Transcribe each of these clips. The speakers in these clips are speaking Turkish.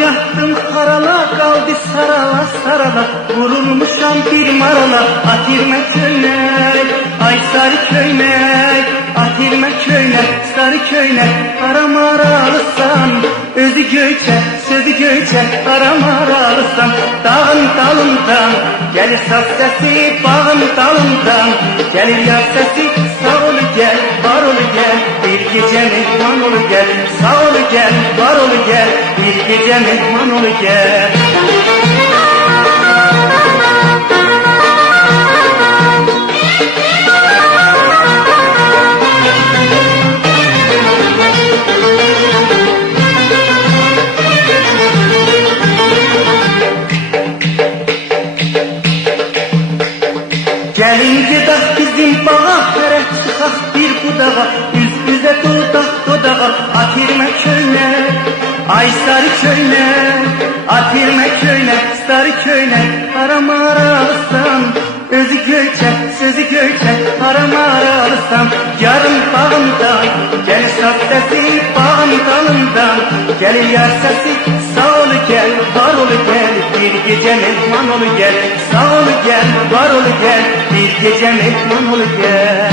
yaktım harala, kaldı sarala sarala, vurulmuşam bir marala. Atirme köynek, ay sarı köynek, atirme köynek, sarı köynek. Karamaralısan, özü göçe, sözü göçe. Karamaralısan, dağın dalından gelir saz sesi, bağın dalından gelir yar sesi. Sağ ol gel, var ol gel, bir gece mehman ol gel. Sağ ol gel, var ol gel, bir gece mehman ol gel. Gelince de bizim bağa, hele çıkak bir budağa. Üz üze dudak dudağa, atirme köynek, ay sarı köynek, atirme köynek, sarı köynek. Karamaralısan, özü göçe, sözü göçe. Karamaralısan, yarın bağımdan gelir saz sesi, bağın dalından gelir yar sesi. Sağ ol gel, var ol gel, bir gece mehman ol gel. Sağ ol gel, var ol gel, bir gece mehman ol gel.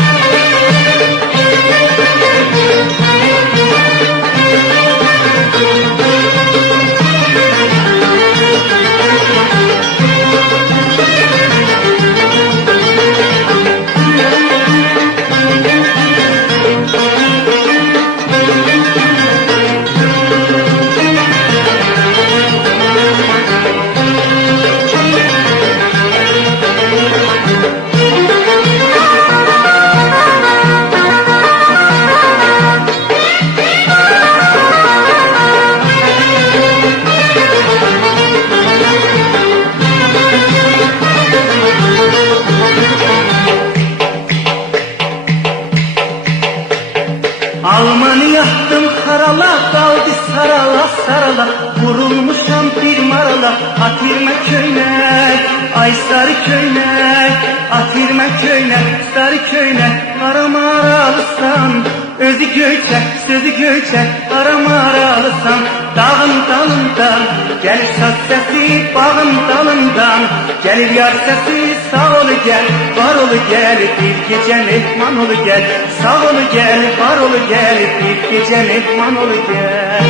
Almanı yaktım harala, kaldı sarala sarala, vurulmuşam bir marala. Atirme köynek, ay sarı köynek, atirme köynek, sarı köynek. Karamaralısan, özü göçe, sözü göçe. Karamaralısan, dağın dalından gelir saz sesi, bağın dalından gelir yar sesi. Sağ ol gel, var ol gel, bir gece mehman ol gel. Sağ ol gel, var ol gel, bir gece mehman ol gel.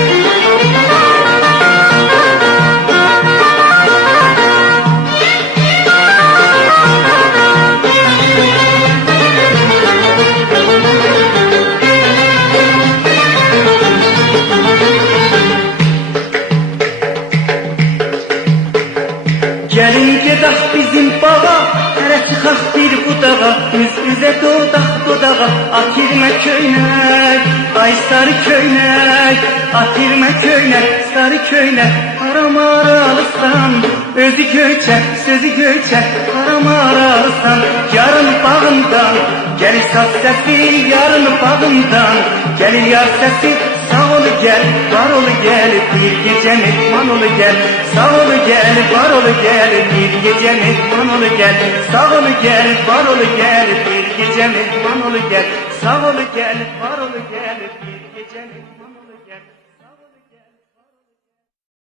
Gelince de bizim bağa, hele çıkak bir budağa. Üz üze dudak dudağa, atirme köynek, ay sarı köynek, atirme köynek, sarı köynek. Karamaralısan, özü göçe, sözü göçe. Karamaralısan, yarın bağından gelir saz sesi, yarın bağından gelir yar sesi. Sağ ol gel, var ol gel, bir gece mehman ol gel. Sağ ol gel, var ol gel, bir gece mehman ol gel. Sağ ol gel, var ol gel, bir gece mehman ol gel. Sağ ol gel, var ol gel, bir gece mehman ol gel.